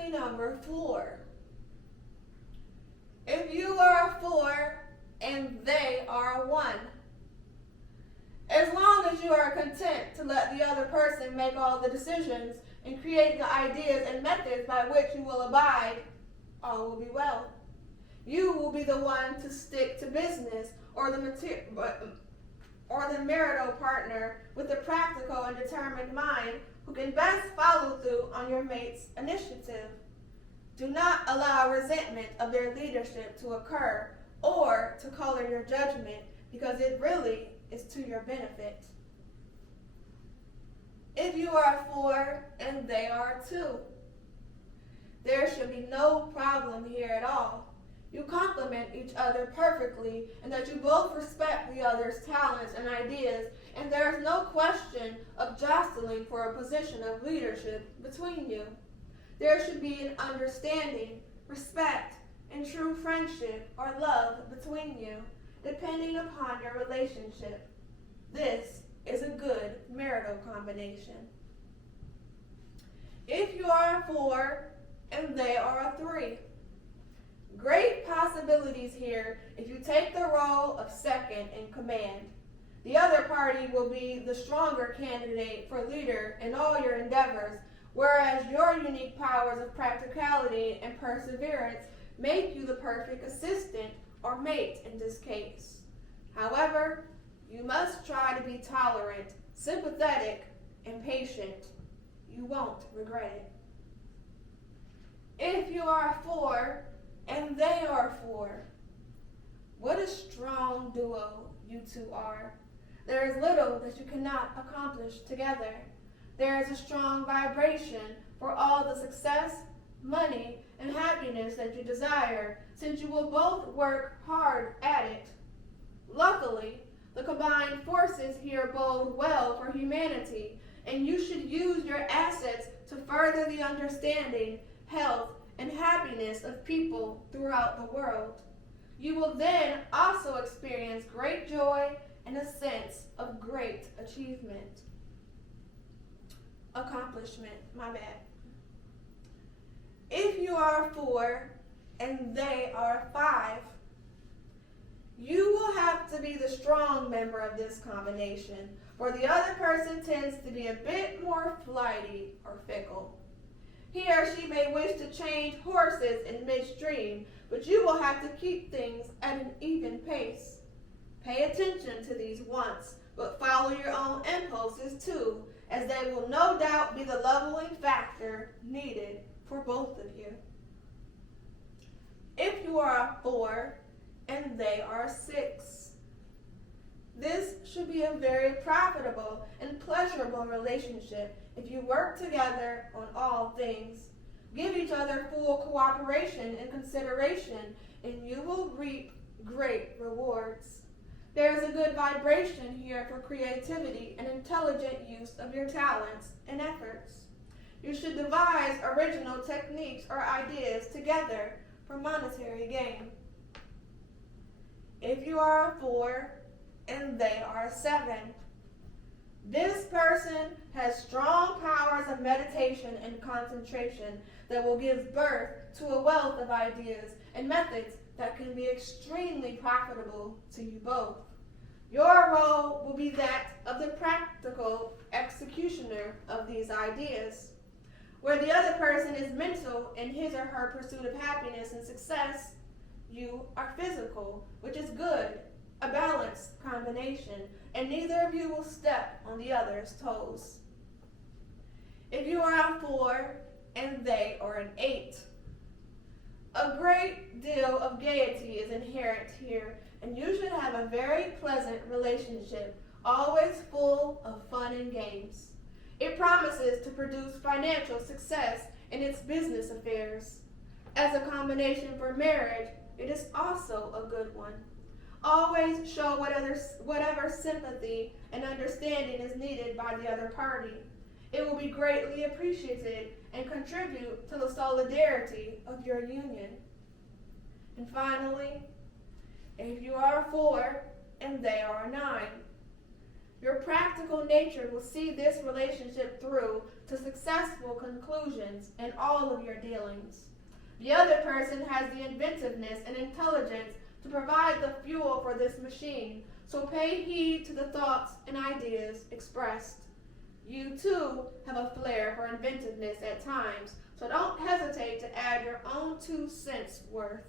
lucky number 4. If you are a 4 and they are a 1, as long as you are content to let the other person make all the decisions and create the ideas and methods by which you will abide, all will be well. You will be the one to stick to business or the marital partner with a practical and determined mind who can best follow through on your mate's initiative. Do not allow resentment of their leadership to occur or to color your judgment, because it really is to your benefit. If you are a 4 and they are a 2, there should be no problem here at all. You complement each other perfectly, and that you both respect the other's talents and ideas, and there is no question of jostling for a position of leadership between you. There should be an understanding, respect, and true friendship or love between you, depending upon your relationship. This is a good marital combination. If you are a 4 and they are a 3, great possibilities here if you take the role of second in command. The other party will be the stronger candidate for leader in all your endeavors, whereas your unique powers of practicality and perseverance make you the perfect assistant or mate in this case. However, you must try to be tolerant, sympathetic, and patient. You won't regret it. If you are a 4 and they are 4, what a strong duo you two are. There is little that you cannot accomplish together. There is a strong vibration for all the success, money, and happiness that you desire, since you will both work hard at it. Luckily, the combined forces here bode well for humanity, and you should use your assets to further the understanding, health, and happiness of people throughout the world. You will then also experience great joy and a sense of great achievement. Accomplishment, my bad. If you are a 4 and they are a 5, you will have to be the strong member of this combination, for the other person tends to be a bit more flighty or fickle. He or she may wish to change horses in midstream, but you will have to keep things at an even pace. Pay attention to these wants, but follow your own impulses too, as they will no doubt be the leveling factor needed for both of you. If you are a 4 and they are a 6, this should be a very profitable and pleasurable relationship if you work together on all things. Give each other full cooperation and consideration, and you will reap great rewards. There is a good vibration here for creativity and intelligent use of your talents and efforts. You should devise original techniques or ideas together for monetary gain. If you are a 4 and they are a 7, this person has strong powers of meditation and concentration that will give birth to a wealth of ideas and methods that can be extremely profitable to you both. Your role will be that of the practical executioner of these ideas. Where the other person is mental in his or her pursuit of happiness and success, you are physical, which is good, a balanced combination, and neither of you will step on the other's toes. If you are a 4 and they are an 8, a great deal of gaiety is inherent here, and you should have a very pleasant relationship, always full of fun and games. It promises to produce financial success in its business affairs. As a combination for marriage, it is also a good one. Always show whatever sympathy and understanding is needed by the other party. It will be greatly appreciated and contribute to the solidarity of your union. And finally, if you are a 4 and they are a 9, Your practical nature will see this relationship through to successful conclusions in all of your dealings. The other person has the inventiveness and intelligence to provide the fuel for this machine, so pay heed to the thoughts and ideas expressed. You too have a flair for inventiveness at times, so don't hesitate to add your own 2 cents worth.